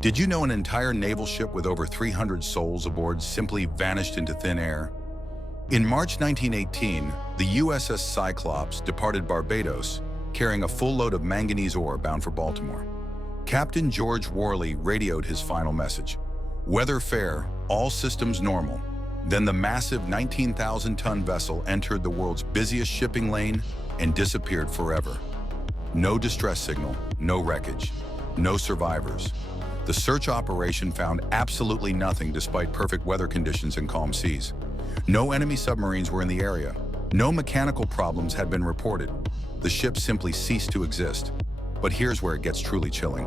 Did you know an entire naval ship with over 300 souls aboard simply vanished into thin air? In March 1918, the USS Cyclops departed Barbados, carrying a full load of manganese ore bound for Baltimore. Captain George Worley radioed his final message: "Weather fair, all systems normal." Then the massive 19,000-ton vessel entered the world's busiest shipping lane and disappeared forever. No distress signal, no wreckage, no survivors. The search operation found absolutely nothing despite perfect weather conditions and calm seas. No enemy submarines were in the area. No mechanical problems had been reported. The ship simply ceased to exist. But here's where it gets truly chilling.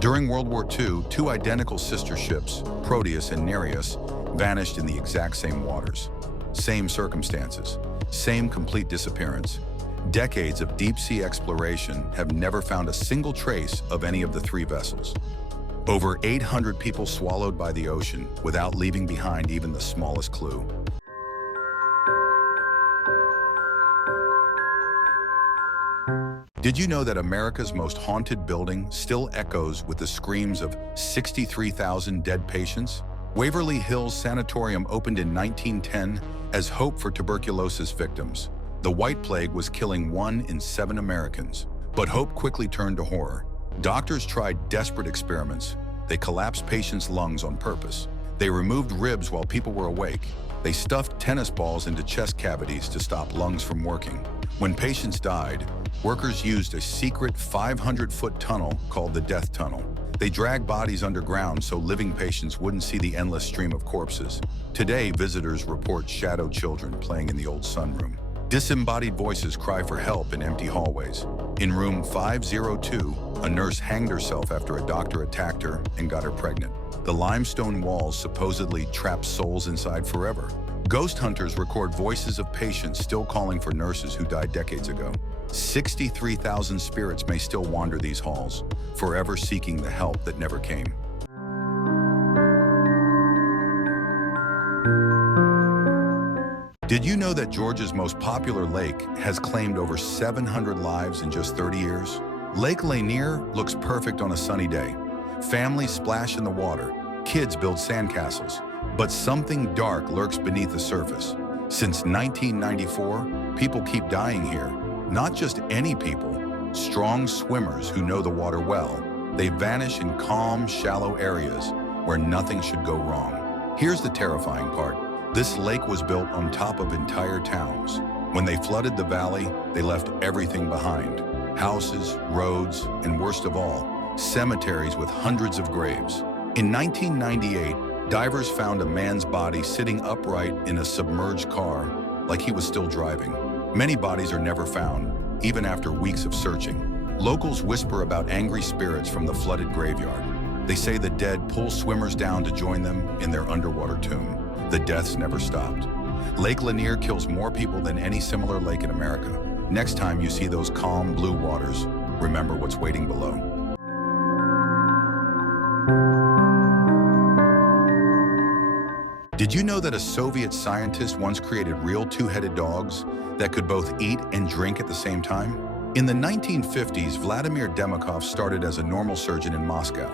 During World War II, two identical sister ships, Proteus and Nereus, vanished in the exact same waters. Same circumstances, same complete disappearance. Decades of deep-sea exploration have never found a single trace of any of the three vessels. Over 800 people swallowed by the ocean without leaving behind even the smallest clue. Did you know that America's most haunted building still echoes with the screams of 63,000 dead patients? Waverly Hills Sanatorium opened in 1910 as hope for tuberculosis victims. The White Plague was killing 1 in 7 Americans. But hope quickly turned to horror. Doctors tried desperate experiments. They collapsed patients' lungs on purpose. They removed ribs while people were awake. They stuffed tennis balls into chest cavities to stop lungs from working. When patients died, workers used a secret 500-foot tunnel called the death tunnel. They dragged bodies underground so living patients wouldn't see the endless stream of corpses. Today, visitors report shadow children playing in the old sunroom. Disembodied voices cry for help in empty hallways. In room 502, a nurse hanged herself after a doctor attacked her and got her pregnant. The limestone walls supposedly trap souls inside forever. Ghost hunters record voices of patients still calling for nurses who died decades ago. 63,000 spirits may still wander these halls, forever seeking the help that never came. Did you know that Georgia's most popular lake has claimed over 700 lives in just 30 years? Lake Lanier looks perfect on a sunny day. Families splash in the water, kids build sandcastles, but something dark lurks beneath the surface. Since 1994, people keep dying here. Not just any people, strong swimmers who know the water well. They vanish in calm, shallow areas where nothing should go wrong. Here's the terrifying part. This lake was built on top of entire towns. When they flooded the valley, they left everything behind. Houses, roads, and worst of all, cemeteries with hundreds of graves. In 1998, divers found a man's body sitting upright in a submerged car, like he was still driving. Many bodies are never found, even after weeks of searching. Locals whisper about angry spirits from the flooded graveyard. They say the dead pull swimmers down to join them in their underwater tomb. The deaths never stopped. Lake Lanier kills more people than any similar lake in America. Next time you see those calm blue waters, remember what's waiting below. Did you know that a Soviet scientist once created real two-headed dogs that could both eat and drink at the same time? In the 1950s, Vladimir Demikov started as a normal surgeon in Moscow,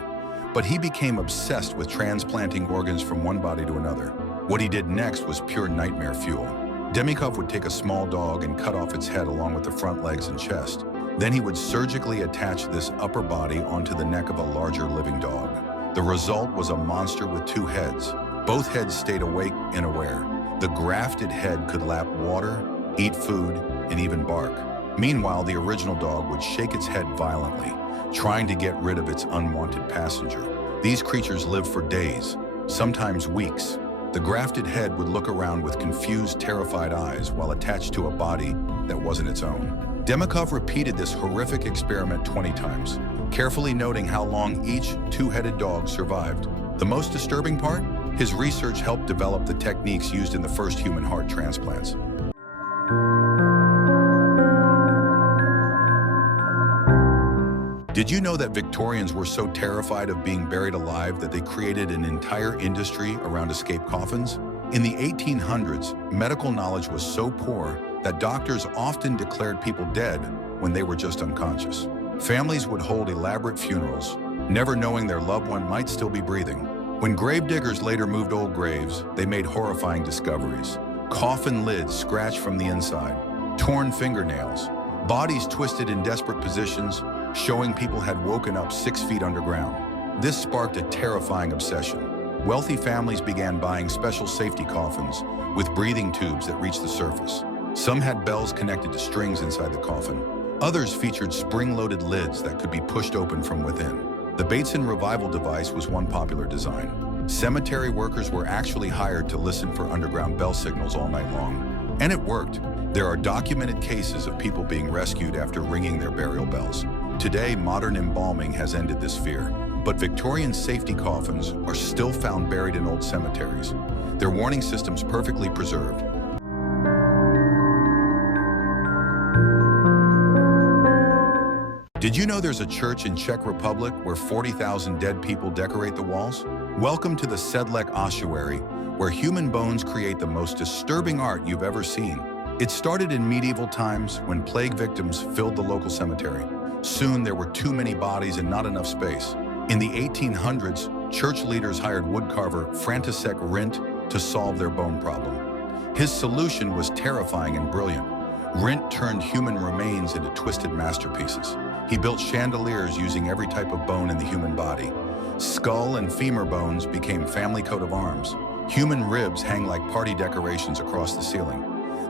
but he became obsessed with transplanting organs from one body to another. What he did next was pure nightmare fuel. Demikov would take a small dog and cut off its head along with the front legs and chest. Then he would surgically attach this upper body onto the neck of a larger living dog. The result was a monster with 2 heads. Both heads stayed awake and aware. The grafted head could lap water, eat food, and even bark. Meanwhile, the original dog would shake its head violently, trying to get rid of its unwanted passenger. These creatures lived for days, sometimes weeks. The grafted head would look around with confused, terrified eyes while attached to a body that wasn't its own. Demikov repeated this horrific experiment 20 times, carefully noting how long each two-headed dog survived. The most disturbing part? His research helped develop the techniques used in the first human heart transplants. Did you know that Victorians were so terrified of being buried alive that they created an entire industry around escape coffins? In the 1800s, medical knowledge was so poor that doctors often declared people dead when they were just unconscious. Families would hold elaborate funerals, never knowing their loved one might still be breathing. When gravediggers later moved old graves, they made horrifying discoveries. Coffin lids scratched from the inside, torn fingernails, bodies twisted in desperate positions, showing people had woken up 6 feet underground. This sparked a terrifying obsession. Wealthy families began buying special safety coffins with breathing tubes that reached the surface. Some had bells connected to strings inside the coffin. Others featured spring-loaded lids that could be pushed open from within. The Bateson revival device was one popular design. Cemetery workers were actually hired to listen for underground bell signals all night long. And it worked. There are documented cases of people being rescued after ringing their burial bells. Today, modern embalming has ended this fear, but Victorian safety coffins are still found buried in old cemeteries, their warning systems perfectly preserved. Did you know there's a church in Czech Republic where 40,000 dead people decorate the walls? Welcome to the Sedlec ossuary, where human bones create the most disturbing art you've ever seen. It started in medieval times when plague victims filled the local cemetery. Soon there were too many bodies and not enough space. In the 1800s, church leaders hired woodcarver František Rint to solve their bone problem. His solution was terrifying and brilliant. Rint turned human remains into twisted masterpieces. He built chandeliers using every type of bone in the human body. Skull and femur bones became family coat of arms. Human ribs hang like party decorations across the ceiling.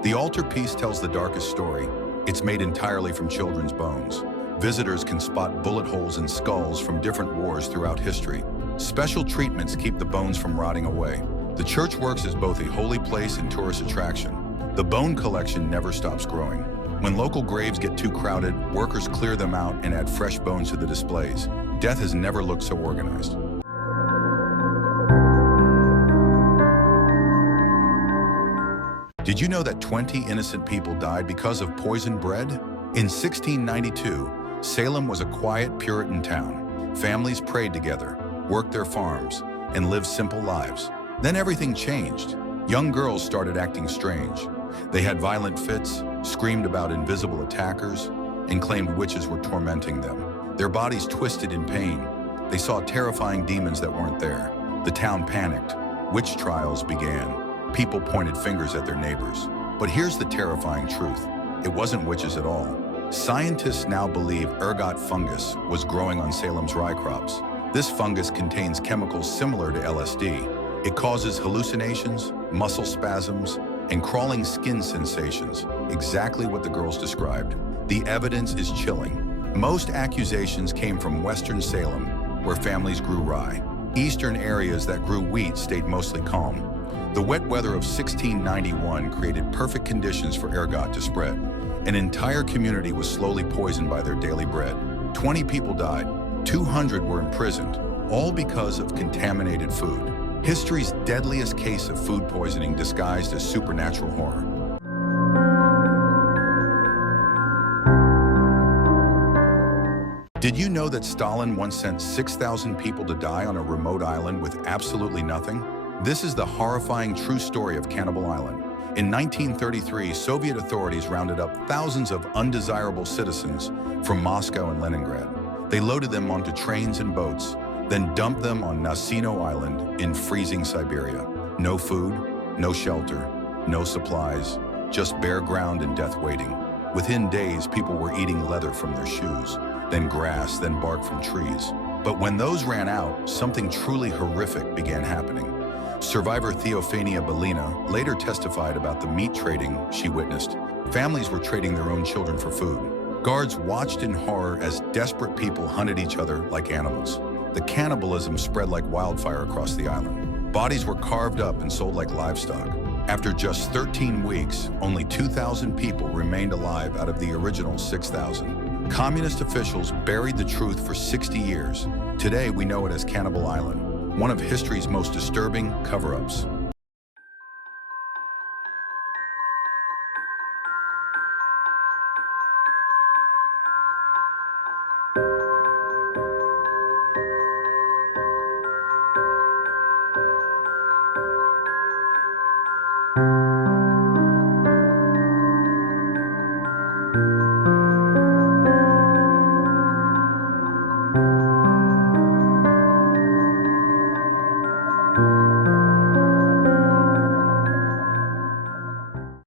The altarpiece tells the darkest story. It's made entirely from children's bones. Visitors can spot bullet holes in skulls from different wars throughout history. Special treatments keep the bones from rotting away. The church works as both a holy place and tourist attraction. The bone collection never stops growing. When local graves get too crowded, workers clear them out and add fresh bones to the displays. Death has never looked so organized. Did you know that 20 innocent people died because of poisoned bread? In 1692, Salem was a quiet Puritan town. Families prayed together, worked their farms, and lived simple lives. Then everything changed. Young girls started acting strange. They had violent fits, screamed about invisible attackers, and claimed witches were tormenting them. Their bodies twisted in pain. They saw terrifying demons that weren't there. The town panicked. Witch trials began. People pointed fingers at their neighbors. But here's the terrifying truth. It wasn't witches at all. Scientists now believe ergot fungus was growing on Salem's rye crops. This fungus contains chemicals similar to LSD. It causes hallucinations, muscle spasms, and crawling skin sensations, exactly what the girls described. The evidence is chilling. Most accusations came from Western Salem, where families grew rye. Eastern areas that grew wheat stayed mostly calm. The wet weather of 1691 created perfect conditions for ergot to spread. An entire community was slowly poisoned by their daily bread. 20 people died, 200 were imprisoned, all because of contaminated food. History's deadliest case of food poisoning disguised as supernatural horror. Did you know that Stalin once sent 6,000 people to die on a remote island with absolutely nothing? This is the horrifying true story of Cannibal Island. In 1933, Soviet authorities rounded up thousands of undesirable citizens from Moscow and Leningrad. They loaded them onto trains and boats, then dumped them on Nasino Island in freezing Siberia. No food, no shelter, no supplies, just bare ground and death waiting. Within days, people were eating leather from their shoes, then grass, then bark from trees. But when those ran out, something truly horrific began happening. Survivor Theophania Belina later testified about the meat trading she witnessed. Families were trading their own children for food. Guards watched in horror as desperate people hunted each other like animals. The cannibalism spread like wildfire across the island. Bodies were carved up and sold like livestock. After just 13 weeks, only 2,000 people remained alive out of the original 6,000. Communist officials buried the truth for 60 years. Today, we know it as Cannibal Island, one of history's most disturbing cover-ups.